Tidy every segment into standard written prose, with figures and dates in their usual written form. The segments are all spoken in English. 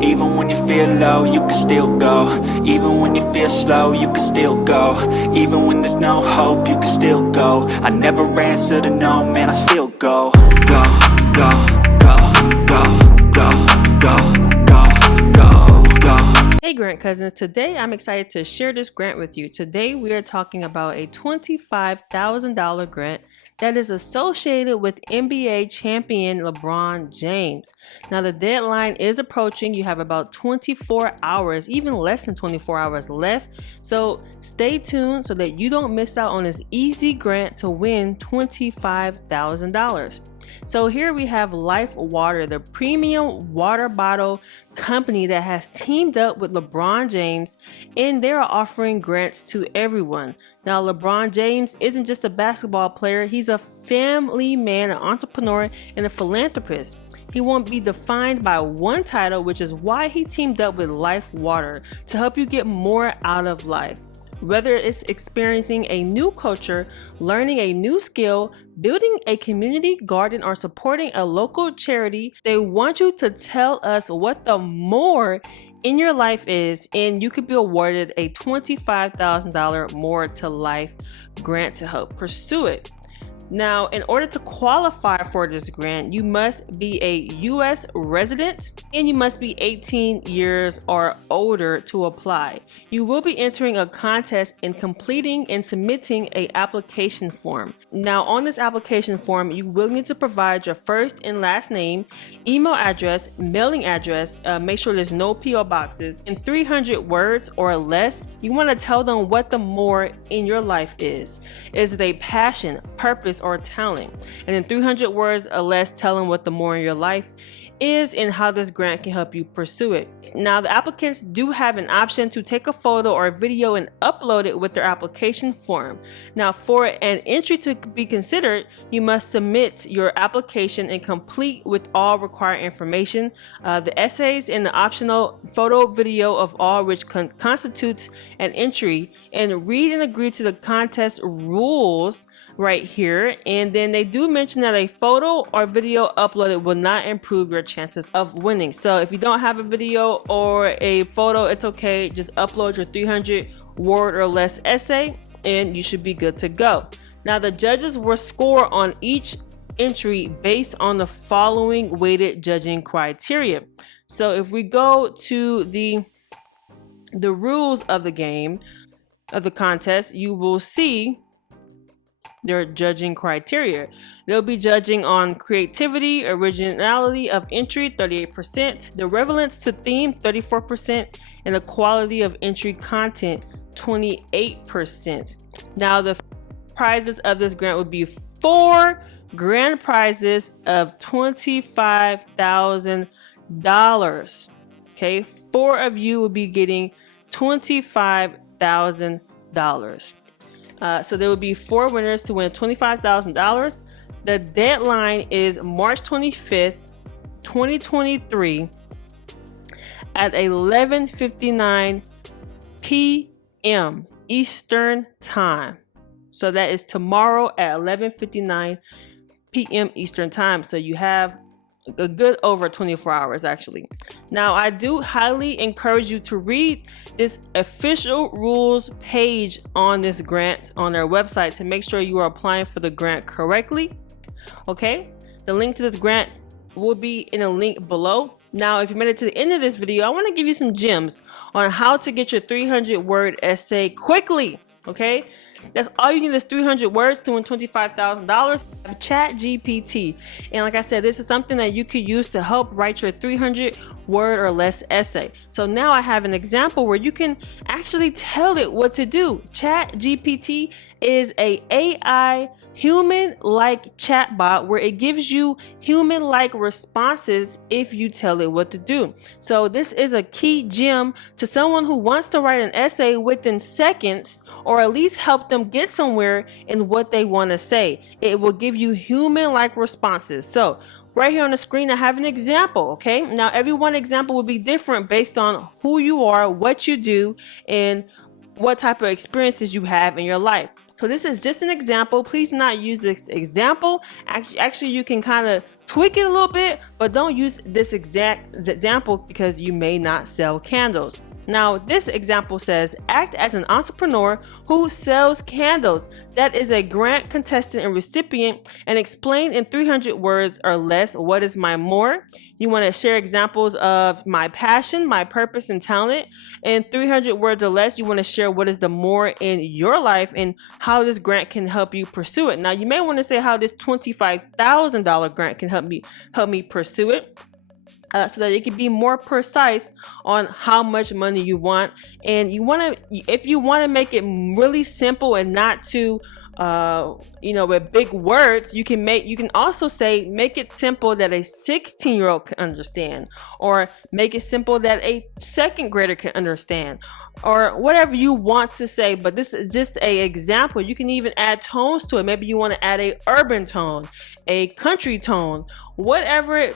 Even when you feel low, you can still go. Even when you feel slow, you can still go. Even when there's no hope, you can still go. I never answer to no, man, I still go. Go, go, go, go, go, go, go, go, go. Hey Grant Cousins, today I'm excited to share this grant with you. Today we are talking about a $25,000 grant that is associated with NBA champion LeBron James. Now the deadline is approaching. You have about 24 hours, even less than 24 hours left. So stay tuned so that you don't miss out on this easy grant to win $25,000. So here we have LifeWater, the premium water bottle company that has teamed up with LeBron James, and they're offering grants to everyone. Now LeBron James isn't just a basketball player, he's a family man, an entrepreneur, and a philanthropist. He won't be defined by one title, which is why he teamed up with LifeWater to help you get more out of life. Whether it's experiencing a new culture, learning a new skill, building a community garden, or supporting a local charity, they want you to tell us what the more in your life is, and you could be awarded a $25,000 More to Life grant to help pursue it. Now, in order to qualify for this grant, you must be a U.S. resident and you must be 18 years or older to apply. You will be entering a contest and completing and submitting an application form. Now, on this application form, you will need to provide your first and last name, email address, mailing address, make sure there's no P.O. boxes, in 300 words or less. You want to tell them what the more in your life is. Is it a passion, purpose, or talent? And in 300 words or less, tell them what the more in your life is and how this grant can help you pursue it. Now, the applicants do have an option to take a photo or a video and upload it with their application form. Now, for an entry to be considered, you must submit your application and complete with all required information, the essays and the optional photo video of all which constitutes an entry, and read and agree to the contest rules right here. And then they do mention that a photo or video uploaded will not improve your chances of winning. So if you don't have a video or a photo, it's okay, just upload your 300 word or less essay and you should be good to go. Now the judges will score on each entry based on the following weighted judging criteria. So if we go to the rules of the game, of the contest, you will see their judging criteria. They'll be judging on creativity, originality of entry, 38%, the relevance to theme, 34%, and the quality of entry content, 28%. Now the prizes of this grant would be 4 grand prizes of $25,000. Okay, 4 of you will be getting $25,000. So there will be 4 winners to win $25,000. The deadline is March 25th, 2023 at 11:59 p.m. Eastern Time. So that is tomorrow at 11:59 p.m. Eastern Time. So you have a good over 24 hours actually. Now I do highly encourage you to read this official rules page on this grant on their website to make sure you are applying for the grant correctly. Okay, the link to this grant will be in a link below. Now if you made it to the end of this video, I want to give you some gems on how to get your 300 word essay quickly. Okay, that's all you need is 300 words to win $25,000. Chatgpt, and like I said, this is something that you could use to help write your 300 word or less essay. So now I have an example where you can actually tell it what to do. Chatgpt is a AI human-like chatbot where it gives you human-like responses if you tell it what to do. So this is a key gem to someone who wants to write an essay within seconds, or at least help them get somewhere in what they want to say. It will give you human-like responses. So right here on the screen, I have an example. Okay, now every one example will be different based on who you are, what you do, and what type of experiences you have in your life. So this is just an example. Please do not use this example. Actually, you can kind of tweak it a little bit, but don't use this exact example because you may not sell candles. Now, this example says, act as an entrepreneur who sells candles. That is a grant contestant and recipient, and explain in 300 words or less what is my more. You want to share examples of my passion, my purpose, and talent. In 300 words or less, you want to share what is the more in your life and how this grant can help you pursue it. Now, you may want to say how this $25,000 grant can help me pursue it. So that it can be more precise on how much money you want. And you want to, if you want to make it really simple and not too with big words, you can also say, make it simple that a 16-year-old can understand, or make it simple that a second grader can understand, or whatever you want to say. But this is just an example. You can even add tones to it. Maybe you want to add a urban tone, a country tone, whatever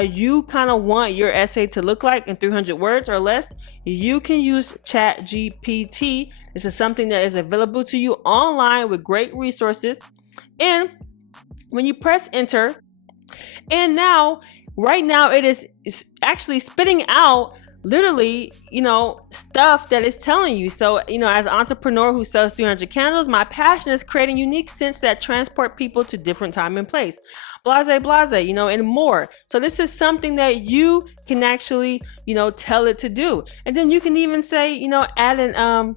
you kind of want your essay to look like in 300 words or less. You can use Chatgpt. This is something that is available to you online with great resources. And when you press enter, and right now it is actually spitting out literally, stuff that it's telling you. So, as an entrepreneur who sells 300 candles, my passion is creating unique scents that transport people to different time and place. Blase, and more. So this is something that you can actually, tell it to do. And then you can even say, add an,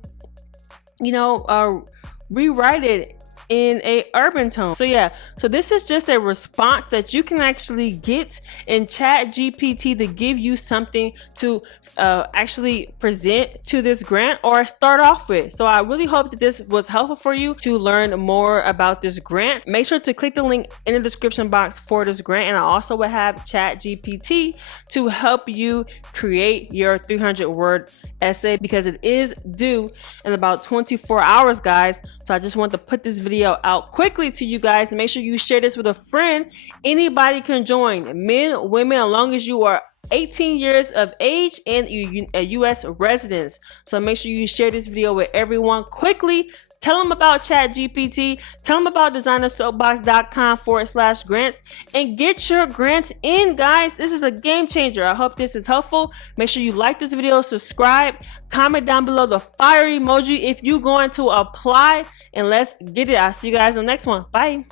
rewrite it in a urban tone. So this is just a response that you can actually get in Chatgpt to give you something to actually present to this grant or start off with. So I really hope that this was helpful for you to learn more about this grant. Make sure to click the link in the description box for this grant, and I also will have Chatgpt to help you create your 300-word essay, because it is due in about 24 hours, guys. So I just want to put this video out quickly to you guys. Make sure you share this with a friend. Anybody can join, men, women, as long as you are 18 years of age and a U.S. resident. So make sure you share this video with everyone quickly. Tell them about Chatgpt. Tell them about designersoapbox.com/grants and get your grants in, guys. This is a game changer. I hope this is helpful. Make sure you like this video, subscribe, comment down below the fire emoji if you're going to apply, and let's get it. I'll see you guys in the next one. Bye.